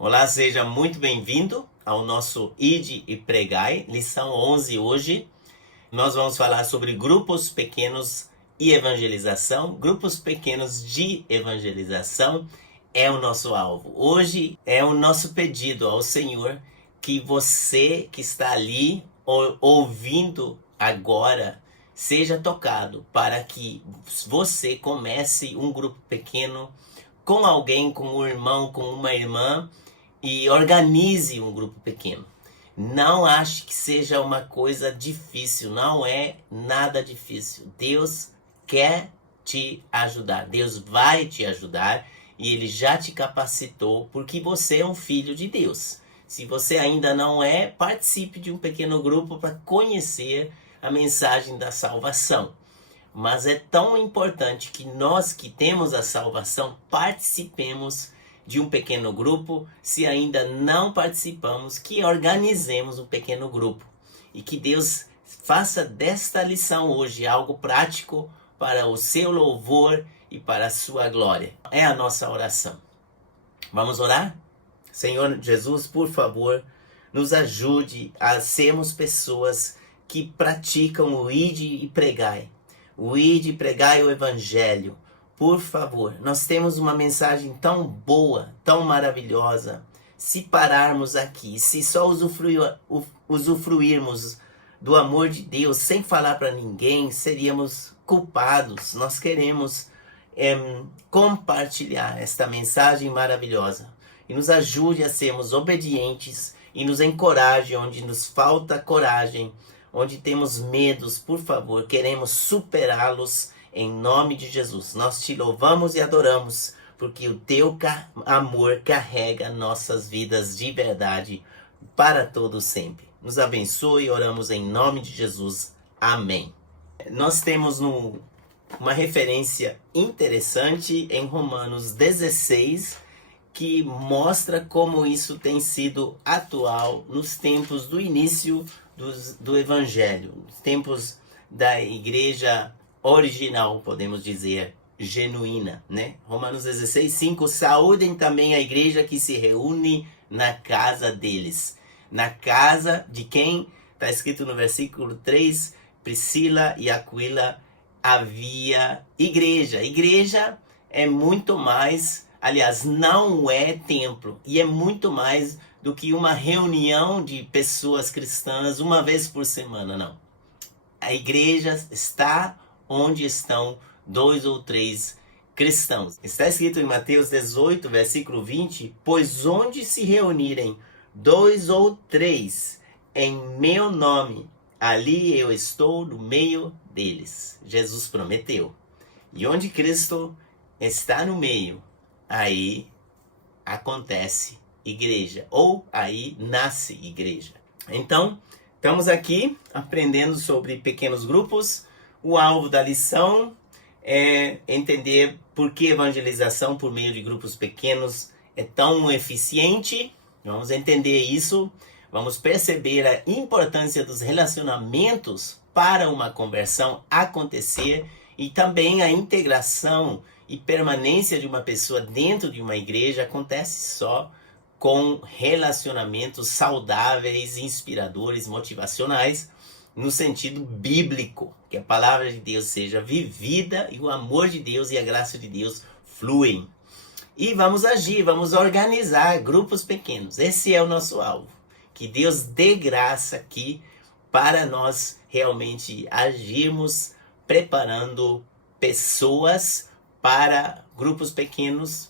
Olá, seja muito bem-vindo ao nosso Ide e Pregai, lição 11 hoje. Nós vamos falar sobre grupos pequenos e evangelização. Grupos pequenos de evangelização é o nosso alvo. Hoje é o nosso pedido ao Senhor que você que está ali ouvindo agora seja tocado para que você comece um grupo pequeno com alguém, com um irmão, com uma irmã e organize um grupo pequeno. Não ache que seja uma coisa difícil, não é nada difícil. Deus quer te ajudar, Deus vai te ajudar e Ele já te capacitou porque você é um filho de Deus. Se você ainda não é, participe de um pequeno grupo para conhecer a mensagem da salvação. Mas é tão importante que nós que temos a salvação participemos de um pequeno grupo. Se ainda não participamos, que organizemos um pequeno grupo. E que Deus faça desta lição hoje algo prático para o seu louvor e para a sua glória. É a nossa oração. Vamos orar? Senhor Jesus, por favor, nos ajude a sermos pessoas que praticam o ide e pregai. O ide e pregai o evangelho. Por favor, nós temos uma mensagem tão boa, tão maravilhosa. Se pararmos aqui, se só usufruirmos do amor de Deus sem falar para ninguém, seríamos culpados. Nós queremos compartilhar esta mensagem maravilhosa. E nos ajude a sermos obedientes e nos encoraje onde nos falta coragem, onde temos medos, por favor, queremos superá-los em nome de Jesus. Nós te louvamos e adoramos, porque o teu amor carrega nossas vidas de verdade para todo sempre. Nos abençoe e oramos em nome de Jesus. Amém. Nós temos uma referência interessante em Romanos 16, que mostra como isso tem sido atual nos tempos do início do Evangelho, nos tempos da igreja original, podemos dizer, genuína, né? Romanos 16, 5, saúdem também a igreja que se reúne na casa deles. Na casa de quem? Está escrito no versículo 3, Priscila e Aquila havia igreja. Igreja é muito mais, aliás, não é templo, e é muito mais do que uma reunião de pessoas cristãs uma vez por semana, não. A igreja está onde estão 2 ou 3 cristãos. Está escrito em Mateus 18, versículo 20, pois onde se reunirem 2 ou 3 em meu nome, ali eu estou no meio deles. Jesus prometeu. E onde Cristo está no meio, aí acontece igreja, ou aí nasce igreja. Então, estamos aqui aprendendo sobre pequenos grupos. O alvo da lição é entender por que evangelização por meio de grupos pequenos é tão eficiente. Vamos entender isso, vamos perceber a importância dos relacionamentos para uma conversão acontecer e também a integração e permanência de uma pessoa dentro de uma igreja acontece só com relacionamentos saudáveis, inspiradores, motivacionais, no sentido bíblico, que a palavra de Deus seja vivida e o amor de Deus e a graça de Deus fluem. E vamos agir, vamos organizar grupos pequenos. Esse é o nosso alvo. Que Deus dê graça aqui para nós realmente agirmos preparando pessoas para grupos pequenos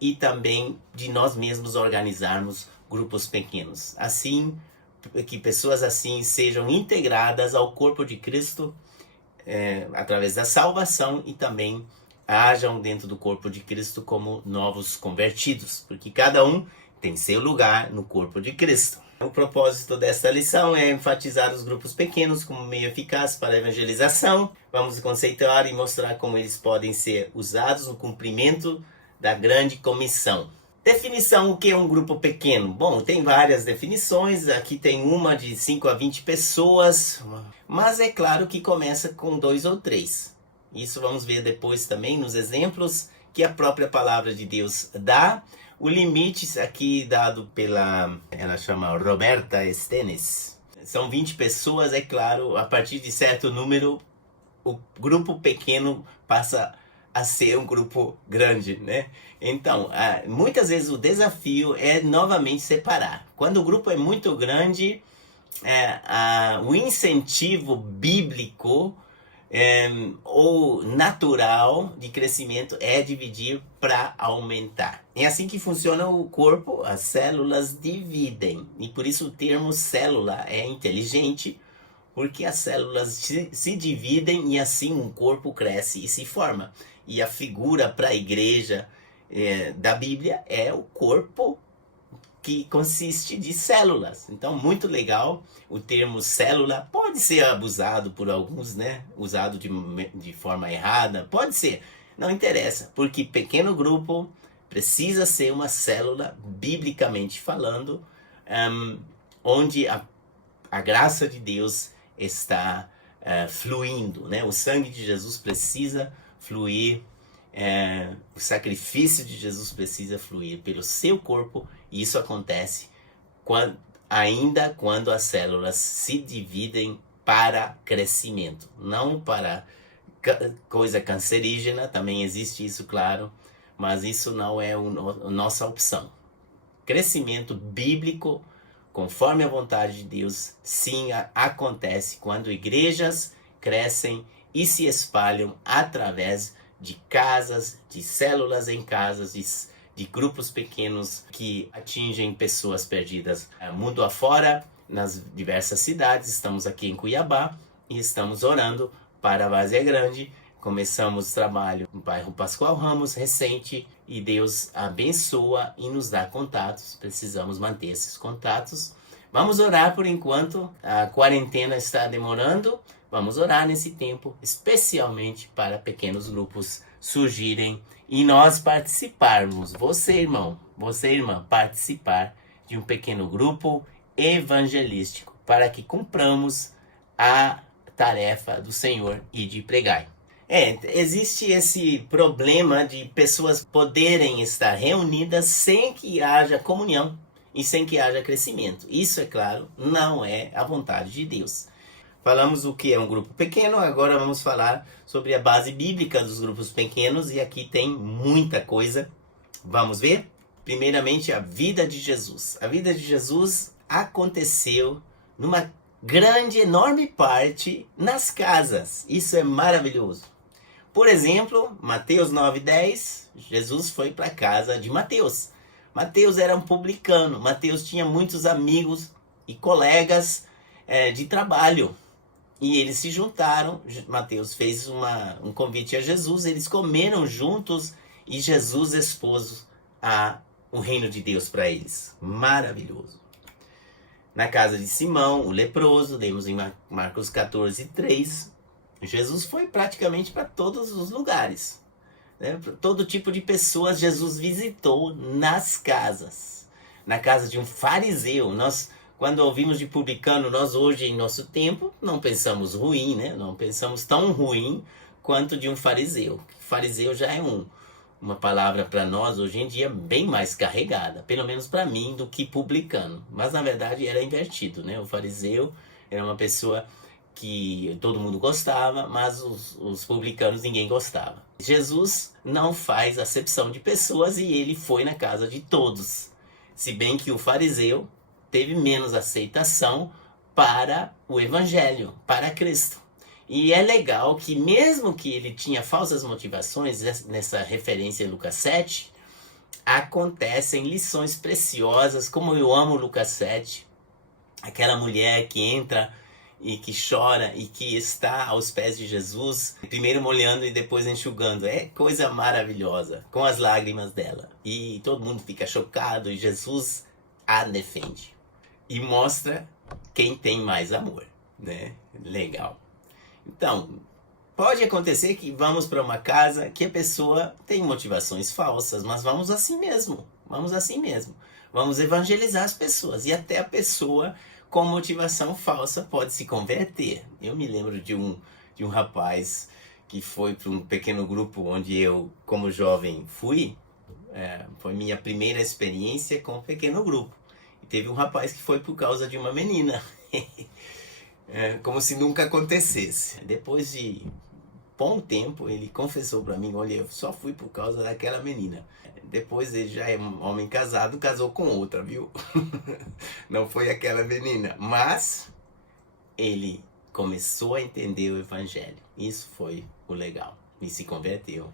e também de nós mesmos organizarmos grupos pequenos. Assim, que pessoas assim sejam integradas ao corpo de Cristo através da salvação e também hajam dentro do corpo de Cristo como novos convertidos, porque cada um tem seu lugar no corpo de Cristo. O propósito desta lição é enfatizar os grupos pequenos como meio eficaz para a evangelização. Vamos conceituar e mostrar como eles podem ser usados no cumprimento da grande comissão. Definição: o que é um grupo pequeno? Bom, tem várias definições, aqui tem uma de 5 a 20 pessoas, mas é claro que começa com 2 ou 3. Isso vamos ver depois também nos exemplos que a própria palavra de Deus dá, O limite aqui dado ela chama Roberta Estenes, são 20 pessoas, é claro, a partir de certo número, o grupo pequeno passa a ser um grupo grande, né? Então, muitas vezes o desafio é novamente separar. Quando o grupo é muito grande, o incentivo bíblico ou natural de crescimento é dividir para aumentar. É assim que funciona o corpo, as células dividem. E por isso o termo célula é inteligente, porque as células se dividem e assim um corpo cresce e se forma. E a figura para a igreja da Bíblia é o corpo, que consiste de células. Então, muito legal. O termo célula pode ser abusado por alguns, né? Usado de forma errada. Pode ser. Não interessa. Porque pequeno grupo precisa ser uma célula, biblicamente falando, onde a graça de Deus está fluindo, né? O sangue de Jesus precisa fluir, o sacrifício de Jesus precisa fluir pelo seu corpo, e isso acontece ainda quando as células se dividem para crescimento, não para coisa cancerígena. Também existe isso, claro, mas isso não é a nossa opção. Crescimento bíblico, conforme a vontade de Deus, sim, acontece quando igrejas crescem e se espalham através de casas, de células em casas, de grupos pequenos que atingem pessoas perdidas mundo afora, nas diversas cidades. Estamos aqui em Cuiabá e estamos orando para a Várzea Grande. Começamos trabalho no bairro Pascoal Ramos recente e Deus abençoa e nos dá contatos. Precisamos manter esses contatos. Vamos orar por enquanto. A quarentena está demorando. Vamos orar nesse tempo, especialmente para pequenos grupos surgirem e nós participarmos. Você, irmão, você, irmã, participar de um pequeno grupo evangelístico para que cumpramos a tarefa do Senhor e de pregar. Existe esse problema de pessoas poderem estar reunidas sem que haja comunhão e sem que haja crescimento. Isso, é claro, não é a vontade de Deus. Falamos o que é um grupo pequeno, agora vamos falar sobre a base bíblica dos grupos pequenos, e aqui tem muita coisa. Vamos ver? Primeiramente, a vida de Jesus. A vida de Jesus aconteceu numa grande, enorme parte nas casas. Isso é maravilhoso. Por exemplo, Mateus 9:10, Jesus foi para a casa de Mateus. Mateus era um publicano. Mateus tinha muitos amigos e colegas de trabalho. E eles se juntaram. Mateus fez um convite a Jesus. Eles comeram juntos e Jesus expôs o reino de Deus para eles. Maravilhoso. Na casa de Simão, o leproso, lemos em Marcos 14:3. Jesus foi praticamente para todos os lugares, né? Todo tipo de pessoas Jesus visitou nas casas. Na casa de um fariseu, quando ouvimos de publicano, nós hoje em nosso tempo não pensamos ruim, né? Não pensamos tão ruim quanto de um fariseu. Fariseu já é uma palavra para nós hoje em dia bem mais carregada, pelo menos para mim, do que publicano. Mas na verdade era invertido, né? O fariseu era uma pessoa que todo mundo gostava, mas os publicanos ninguém gostava. Jesus não faz acepção de pessoas e ele foi na casa de todos. Se bem que o fariseu teve menos aceitação para o evangelho, para Cristo. E é legal que mesmo que ele tinha falsas motivações, nessa referência em Lucas 7, acontecem lições preciosas, como eu amo Lucas 7, aquela mulher que entra e que chora e que está aos pés de Jesus, primeiro molhando e depois enxugando. É coisa maravilhosa, com as lágrimas dela. E todo mundo fica chocado e Jesus a defende. E mostra quem tem mais amor, né? Legal. Então, pode acontecer que vamos para uma casa que a pessoa tem motivações falsas, mas vamos assim mesmo. Vamos assim mesmo. Vamos evangelizar as pessoas. E até a pessoa com motivação falsa pode se converter. Eu me lembro de um rapaz que foi para um pequeno grupo onde eu, como jovem, fui. Foi minha primeira experiência com um pequeno grupo. E teve um rapaz que foi por causa de uma menina. Como se nunca acontecesse. Depois de bom tempo, ele confessou para mim: olha, eu só fui por causa daquela menina. Depois ele já é um homem casado, casou com outra, viu? Não foi aquela menina. Mas ele começou a entender o evangelho. Isso foi o legal. E se converteu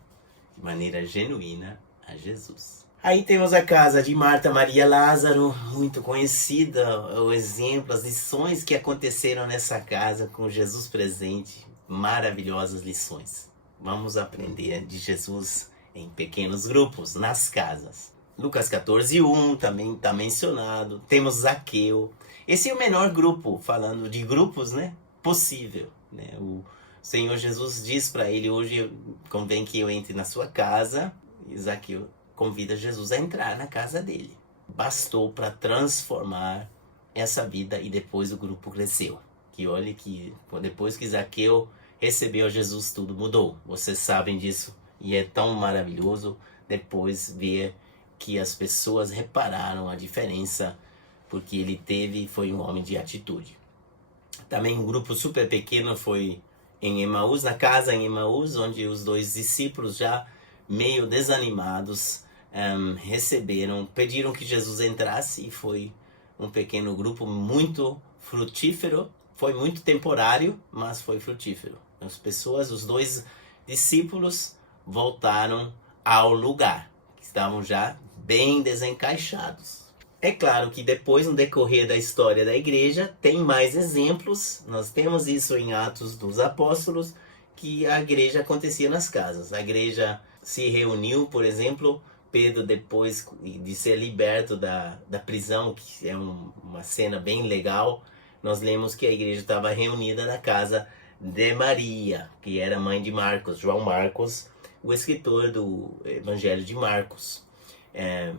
de maneira genuína a Jesus. Aí temos a casa de Marta, Maria e Lázaro, muito conhecida, o exemplo, as lições que aconteceram nessa casa com Jesus presente, maravilhosas lições. Vamos aprender de Jesus em pequenos grupos, nas casas. Lucas 14:1 também está mencionado. Temos Zaqueu. Esse é o menor grupo, falando de grupos, né? Possível, né? O Senhor Jesus diz para ele: hoje convém que eu entre na sua casa. E Zaqueu convida Jesus a entrar na casa dele. Bastou para transformar essa vida e depois o grupo cresceu. Que olhe que depois que Zaqueu recebeu Jesus, tudo mudou. Vocês sabem disso. E é tão maravilhoso depois ver que as pessoas repararam a diferença, porque ele foi um homem de atitude. Também um grupo super pequeno foi em Emaús, na casa em Emaús, onde os dois discípulos, já meio desanimados, pediram que Jesus entrasse, e foi um pequeno grupo muito frutífero. Foi muito temporário, mas foi frutífero. As pessoas, os dois discípulos, voltaram ao lugar, que estavam já bem desencaixados. É claro que depois, no decorrer da história da igreja, tem mais exemplos. Nós temos isso em Atos dos Apóstolos, que a igreja acontecia nas casas. A igreja se reuniu, por exemplo, Pedro, depois de ser liberto da prisão, que é uma cena bem legal, nós lemos que a igreja estava reunida na casa de Maria, que era mãe de Marcos, João Marcos, o escritor do Evangelho de Marcos.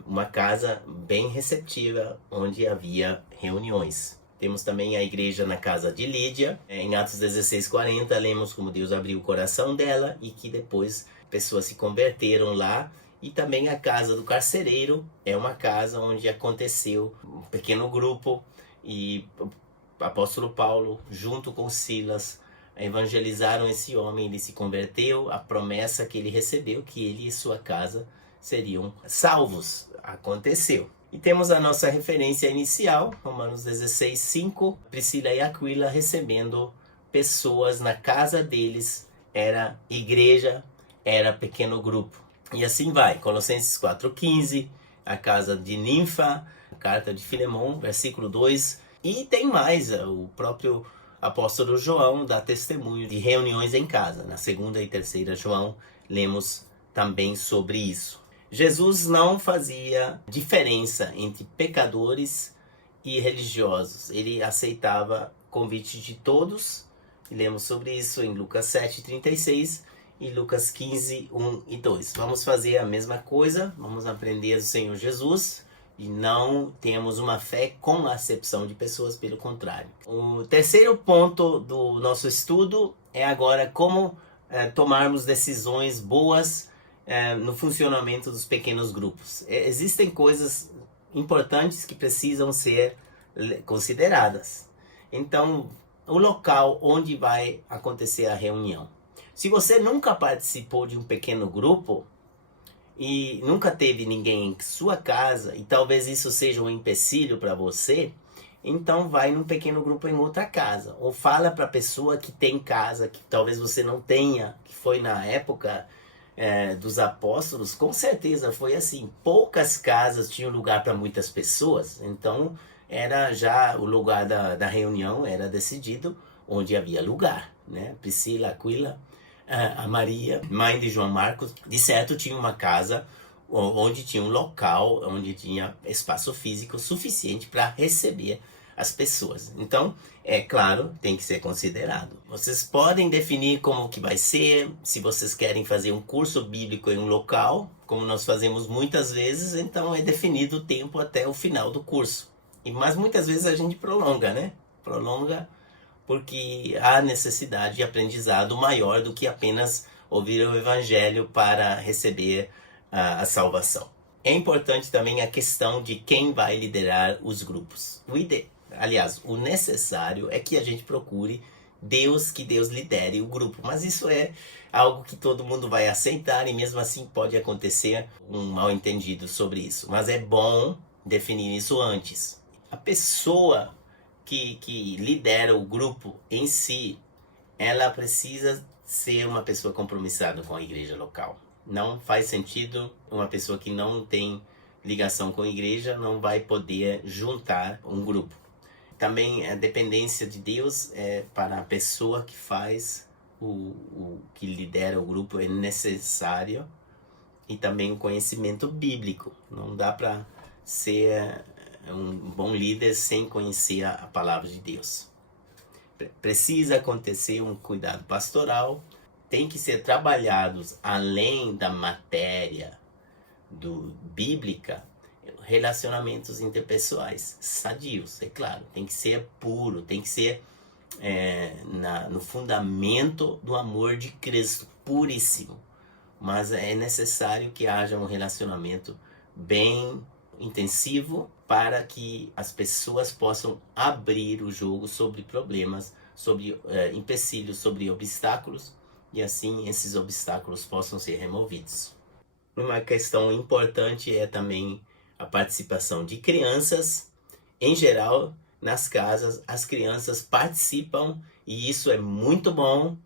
Uma casa bem receptiva, onde havia reuniões. Temos também a igreja na casa de Lídia. Em Atos 16:40, lemos como Deus abriu o coração dela e que depois pessoas se converteram lá. E também a casa do carcereiro é uma casa onde aconteceu um pequeno grupo, e o apóstolo Paulo, junto com Silas, evangelizaram esse homem. Ele se converteu, a promessa que ele recebeu, que ele e sua casa seriam salvos, aconteceu. E temos a nossa referência inicial, Romanos 16:5, Priscila e Aquila recebendo pessoas na casa deles. Era igreja, era pequeno grupo. E assim vai, Colossenses 4:15, a casa de Ninfa, a carta de Filemon, versículo 2. E tem mais, o próprio apóstolo João dá testemunho de reuniões em casa. Na 2ª e 3ª João, lemos também sobre isso. Jesus não fazia diferença entre pecadores e religiosos. Ele aceitava convite de todos. E lemos sobre isso em Lucas 7:36 e Lucas 15:1 e 2. Vamos fazer a mesma coisa. Vamos aprender do Senhor Jesus. E não temos uma fé com acepção de pessoas, pelo contrário. O terceiro ponto do nosso estudo é agora como tomarmos decisões boas no funcionamento dos pequenos grupos. Existem coisas importantes que precisam ser consideradas. Então, o local onde vai acontecer a reunião. Se você nunca participou de um pequeno grupo e nunca teve ninguém em sua casa, e talvez isso seja um empecilho para você, então vai num pequeno grupo em outra casa. Ou fala para a pessoa que tem casa, que talvez você não tenha, que foi na época dos apóstolos. Com certeza foi assim. Poucas casas tinham lugar para muitas pessoas, então era já o lugar da reunião era decidido onde havia lugar, né? Priscila, Aquila, a Maria, mãe de João Marcos, de certo tinha uma casa onde tinha um local, onde tinha espaço físico suficiente para receber as pessoas. Então, é claro, tem que ser considerado. Vocês podem definir como que vai ser, se vocês querem fazer um curso bíblico em um local, como nós fazemos muitas vezes, então é definido o tempo até o final do curso. Mas muitas vezes a gente prolonga, né? Prolonga porque há necessidade de aprendizado maior do que apenas ouvir o evangelho para receber a salvação. É importante também a questão de quem vai liderar os grupos. Aliás, o necessário é que a gente procure que Deus lidere o grupo. Mas isso é algo que todo mundo vai aceitar e mesmo assim pode acontecer um mal-entendido sobre isso. Mas é bom definir isso antes. A pessoa que lidera o grupo em si, ela precisa ser uma pessoa compromissada com a igreja local. Não faz sentido uma pessoa que não tem ligação com a igreja não vai poder juntar um grupo. Também a dependência de Deus para a pessoa que faz que lidera o grupo é necessário, e também o conhecimento bíblico. Não dá para ser um bom líder sem conhecer a palavra de Deus. Precisa acontecer um cuidado pastoral, tem que ser trabalhados além da matéria bíblica, relacionamentos interpessoais sadios, é claro, tem que ser puro, tem que ser no fundamento do amor de Cristo, puríssimo. Mas é necessário que haja um relacionamento bem intensivo para que as pessoas possam abrir o jogo sobre problemas, sobre empecilhos, sobre obstáculos, e assim esses obstáculos possam ser removidos. Uma questão importante é também a participação de crianças. Em geral, nas casas, as crianças participam e isso é muito bom.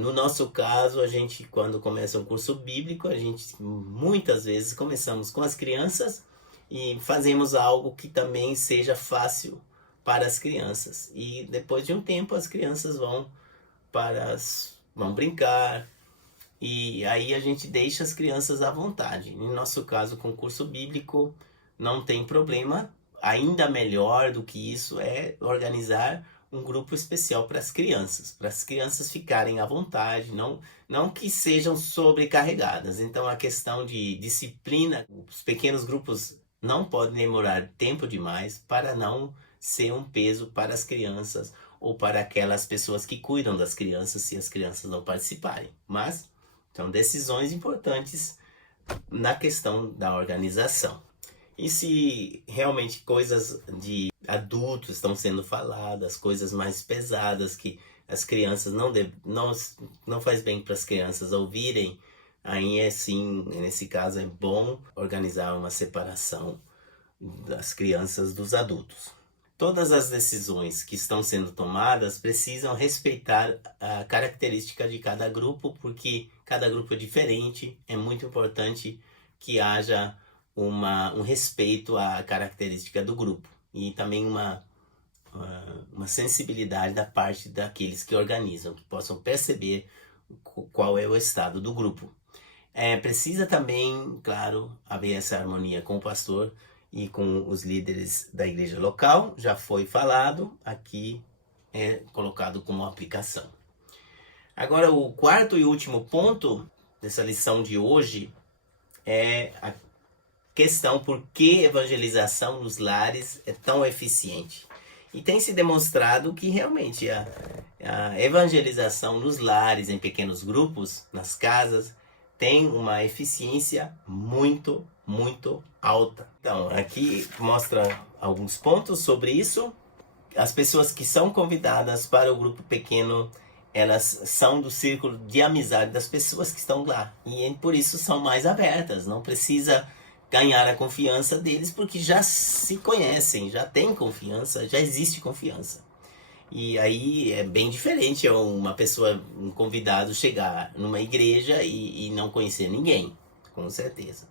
No nosso caso, a gente, quando começa um curso bíblico, a gente muitas vezes começamos com as crianças e fazemos algo que também seja fácil para as crianças. E depois de um tempo, as crianças vão brincar, e aí a gente deixa as crianças à vontade. No nosso caso, com o curso bíblico, não tem problema. Ainda melhor do que isso é organizar um grupo especial para as crianças ficarem à vontade, não que sejam sobrecarregadas. Então a questão de disciplina, os pequenos grupos não podem demorar tempo demais para não ser um peso para as crianças ou para aquelas pessoas que cuidam das crianças se as crianças não participarem. Mas são decisões importantes na questão da organização. E se realmente coisas de adultos estão sendo faladas, coisas mais pesadas que as crianças não faz bem para as crianças ouvirem, aí nesse caso é bom organizar uma separação das crianças dos adultos. Todas as decisões que estão sendo tomadas precisam respeitar a característica de cada grupo, porque cada grupo é diferente. É muito importante que haja um respeito à característica do grupo e também uma sensibilidade da parte daqueles que organizam, que possam perceber qual é o estado do grupo. Precisa também, claro, haver essa harmonia com o pastor e com os líderes da igreja local. Já foi falado, aqui é colocado como aplicação. Agora, o quarto e último ponto dessa lição de hoje é a questão por que evangelização nos lares é tão eficiente. E tem se demonstrado que realmente a evangelização nos lares, em pequenos grupos, nas casas, tem uma eficiência muito, muito alta. Então, aqui mostra alguns pontos sobre isso. As pessoas que são convidadas para o grupo pequeno, elas são do círculo de amizade das pessoas que estão lá. E por isso são mais abertas. Não precisa ganhar a confiança deles, porque já se conhecem, já tem confiança, já existe confiança. E aí é bem diferente um convidado chegar numa igreja e não conhecer ninguém, com certeza.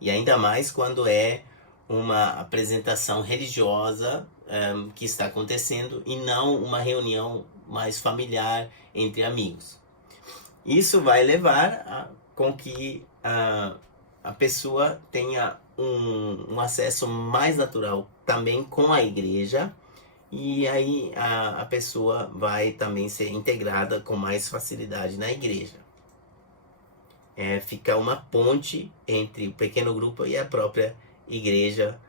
E ainda mais quando é uma apresentação religiosa que está acontecendo e não uma reunião mais familiar entre amigos. Isso vai levar com que a pessoa tenha um acesso mais natural também com a igreja, e aí a pessoa vai também ser integrada com mais facilidade na igreja. Fica uma ponte entre o pequeno grupo e a própria igreja,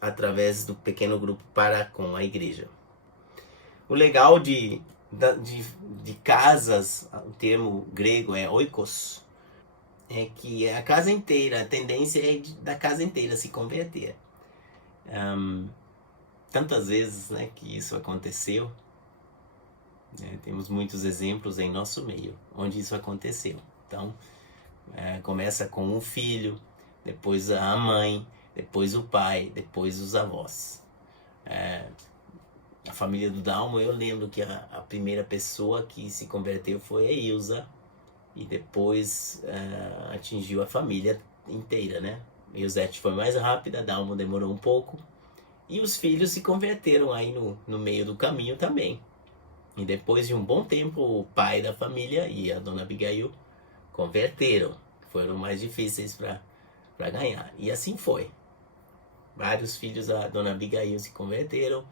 através do pequeno grupo para com a igreja. O legal de casas, o termo grego é oikos, é que a casa inteira, a tendência é da casa inteira se converter. Tantas vezes, né, que isso aconteceu, né, temos muitos exemplos em nosso meio onde isso aconteceu. Então, começa com o filho, depois a mãe, depois o pai, depois os avós. A família do Dalmo, eu lembro que a primeira pessoa que se converteu foi a Ilza, e depois atingiu a família inteira, né? Ilzete foi mais rápida, Dalmo demorou um pouco, e os filhos se converteram aí no meio do caminho também. E depois de um bom tempo, o pai da família e a dona Abigail converteram, foram mais difíceis para ganhar. E assim foi. Vários filhos da dona Abigail se converteram,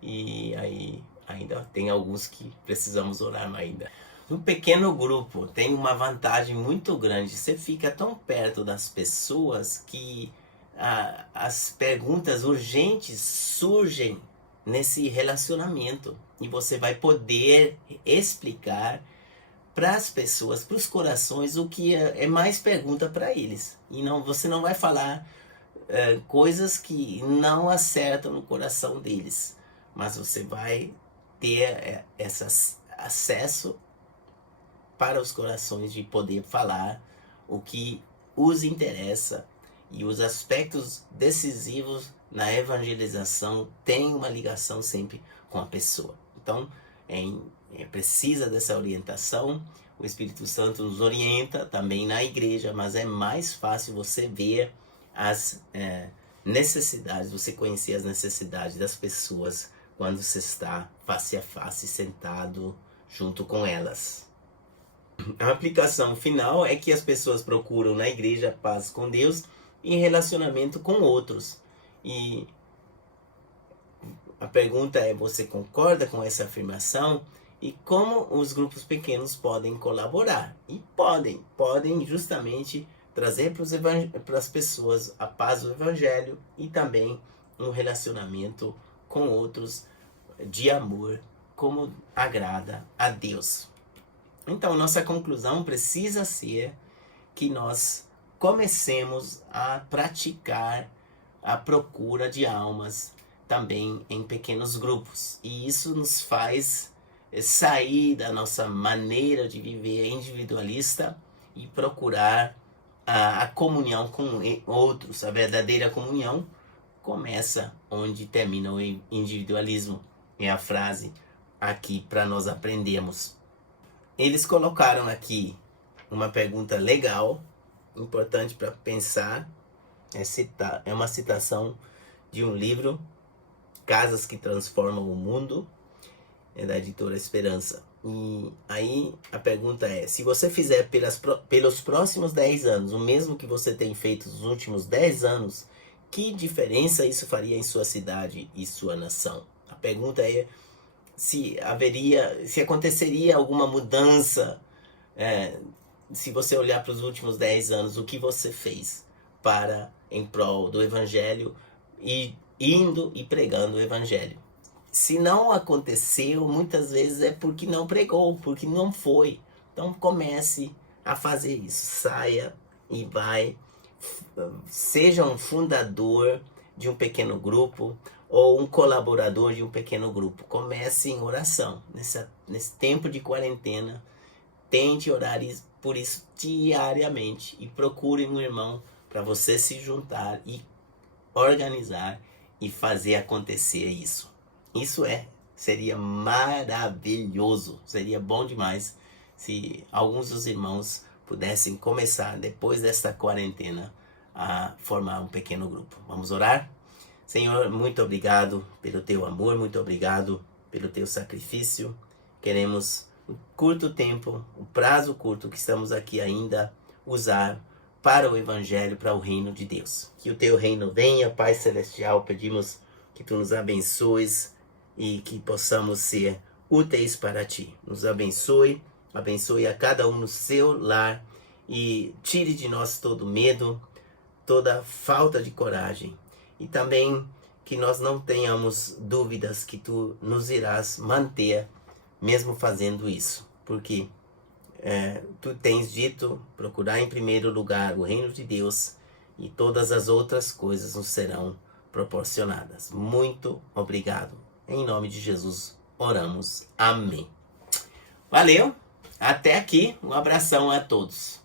e aí ainda tem alguns que precisamos orar ainda. Um pequeno grupo tem uma vantagem muito grande. Você fica tão perto das pessoas que as perguntas urgentes surgem nesse relacionamento. E você vai poder explicar para as pessoas, para os corações, o que é mais pergunta para eles. E você não vai falar coisas que não acertam no coração deles. Mas você vai ter esse acesso para os corações de poder falar o que os interessa, e os aspectos decisivos na evangelização têm uma ligação sempre com a pessoa. Então, precisa dessa orientação. O Espírito Santo nos orienta também na igreja, mas é mais fácil você ver as necessidades, você conhecer as necessidades das pessoas quando você está face a face, sentado junto com elas. A aplicação final é que as pessoas procuram na igreja paz com Deus e relacionamento com outros. E a pergunta é: você concorda com essa afirmação? E como os grupos pequenos podem colaborar? E podem justamente trazer para as pessoas a paz do Evangelho e também um relacionamento com outros de amor, como agrada a Deus. Então, nossa conclusão precisa ser que nós comecemos a praticar a procura de almas também em pequenos grupos. E isso nos faz sair da nossa maneira de viver individualista e procurar a comunhão com outros. A verdadeira comunhão começa onde termina o individualismo. É a frase aqui para nós aprendermos. Eles colocaram aqui uma pergunta legal, importante para pensar. É uma citação de um livro, Casas que Transformam o Mundo, da editora Esperança. E aí a pergunta é: se você fizer pelos próximos 10 anos o mesmo que você tem feito nos últimos 10 anos, que diferença isso faria em sua cidade e sua nação? A pergunta é se aconteceria alguma mudança, se você olhar para os últimos 10 anos, o que você fez em prol do Evangelho e indo e pregando o Evangelho. Se não aconteceu, muitas vezes é porque não pregou, porque não foi. Então comece a fazer isso, saia e vai, seja um fundador de um pequeno grupo ou um colaborador de um pequeno grupo. Comece em oração. Nesse tempo de quarentena, tente orar por isso diariamente e procure um irmão para você se juntar e organizar e fazer acontecer isso. Isso seria maravilhoso, seria bom demais se alguns dos irmãos pudessem começar, depois desta quarentena, a formar um pequeno grupo. Vamos orar? Senhor, muito obrigado pelo teu amor, muito obrigado pelo teu sacrifício. Queremos um curto tempo, um prazo curto que estamos aqui ainda, usar para o Evangelho, para o reino de Deus. Que o teu reino venha, Pai Celestial, pedimos que tu nos abençoes e que possamos ser úteis para ti. Nos abençoe a cada um no seu lar e tire de nós todo medo, toda falta de coragem. E também que nós não tenhamos dúvidas que tu nos irás manter, mesmo fazendo isso. Porque Tu tens dito, procurar em primeiro lugar o reino de Deus e todas as outras coisas nos serão proporcionadas. Muito obrigado. Em nome de Jesus, oramos. Amém. Valeu. Até aqui. Um abração a todos.